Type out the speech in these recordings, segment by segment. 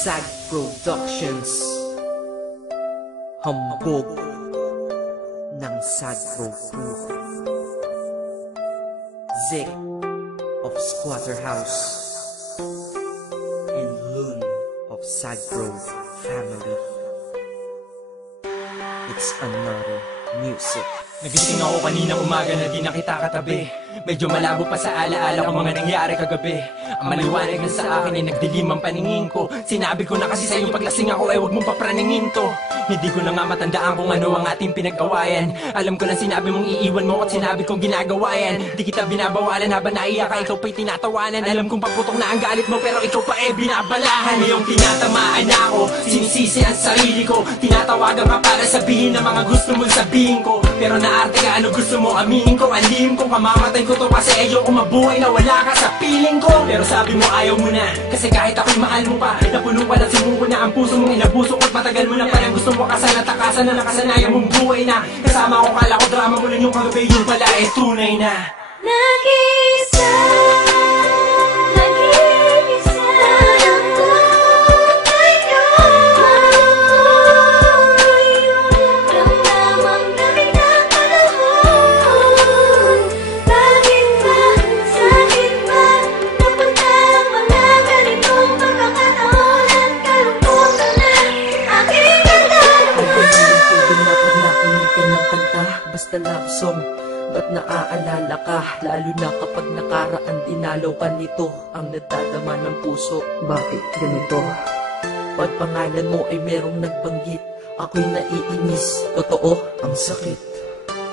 SAG Productions. Hambog ng SAG Crew. Zick of Squatter House and Loon of SAG family. It's another music. Nagising ako kaninang umaga na di na kita katabi. Medyo malabo pa sa alaala ko mga nangyari kagabi. Ang maliwanag na sa akin ay nagdilim ang paningin ko. Sinabi ko na kasi sa iyong paglasing ako ay huwag mong papraningin to. Hindi ko na nga matandaan kung ano ang ating pinag-awayan. Alam ko lang sinabi mong iiwan mo at sinabi kong ginagawa yan. Di kita binabawalan habang naiyak ka, ikaw pa'y tinatawanan. Alam kong paputok na ang galit mo pero ikaw pa binabalahan. Ngayong tinatamaan ako, sinisisi ang sarili ko. Tinatawagan ka para sabihin ang mga gusto mong sabihin ko. Pero naarte ka, ano gusto mo aminin ko? Ang lihim ko, kamamatay ko to kasi ayoko mabuhay na wala ka sa piling ko. Pero sabi mo ayaw mo na, kasi kahit ako'y mahal mo pa. Napuno pa lang sumuko na ang puso mong inabuso ko't matagal mo na parang gusto mo kasal na takasan na nakasanayan mong buhay na. Kasama ko kala ko drama mo lang yung kagabi, yung pala ay tunay na. Nag-isa basta love song, ba't naaalala ka? Lalo na kapag nakaraan dinalaw ka nito. Ang nadadama ng puso, bakit ganito? Pag pangalan mo ay merong nagbanggit, ako'y naiinis, totoo, ang sakit.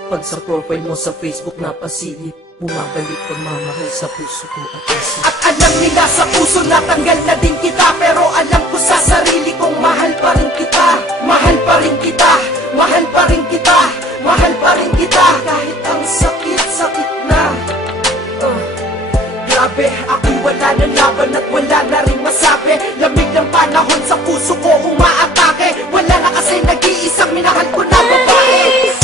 Pag sa profile mo sa Facebook napasilip, bumabalik pagmamahal sa puso ko at isip. At alam nila sa puso natanggal na din kita, pero alam ko sa sarili kong mahal pa rin kita. Mahal pa rin kita, mahal pa rin kita, mahal pa rin kita. Kahit ang sakit-sakit na grabe, ako'y wala ng laban at wala na rin masabi. Lamig ng panahon sa puso ko umaatake. Wala na kasi nag-iisang minahal ko na babae.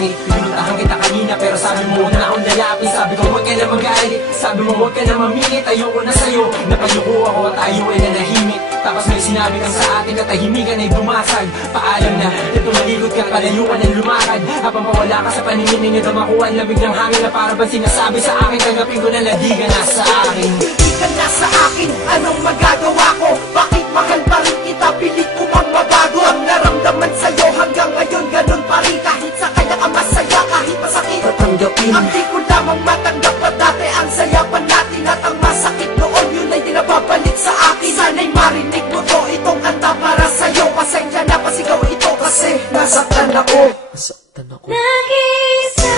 Pinuntahan kita kanina pero sabi mo huwag na akong lalapit. Sabi ko huwag ka na magalit, sabi mo huwag ka na mamingit. Ayoko na sa'yo, napayuko ako at tayo ay nanahimik. Tapos may sinabi kang sa atin na tahimikan ay bumasag. Paalam na, ito malikot ka, palayuan ang lumakad. Habang mawala ka sa paningin ninyo, damakuha ang lamig ng hangin na para bang sinasabi sa akin. Tanggapin ko na di ka na sa akin. Hindi ka na sa akin, anong magagawa ko? Bakit mahal pa rin kita, pilit ko mang mabago. Ang naramdaman sa'yo hanggang ngayon ganun pa rin. Kahit sa kanya ka masaya, kahit masakit tatanggapin. ang di ko lamang matanggap pa dati. Ang saya pa natin at ang masakit noon, yun ay di nababalik sa akin. Sana'y marinig mo to, itong kanta para sa'yo. Pasensya na pasigaw ito kasi nasaktan ako. Nasaktan ako. Nag-isa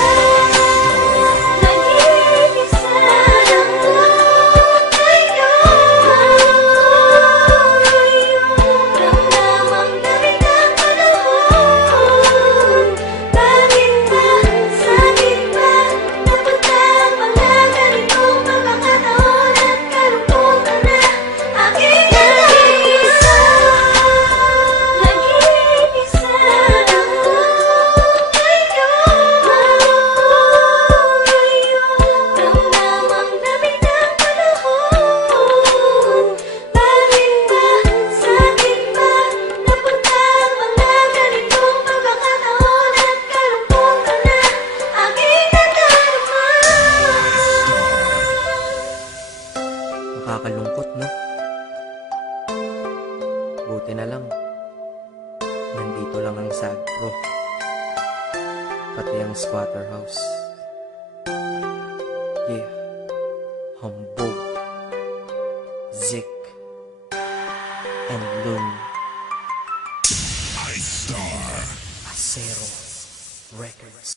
nakakalungkot, no? Buti na lang nandito lang ang SAG Pro, pati ang Squatter House. Yeah, Hambog, Zick and Loon. Acero Records.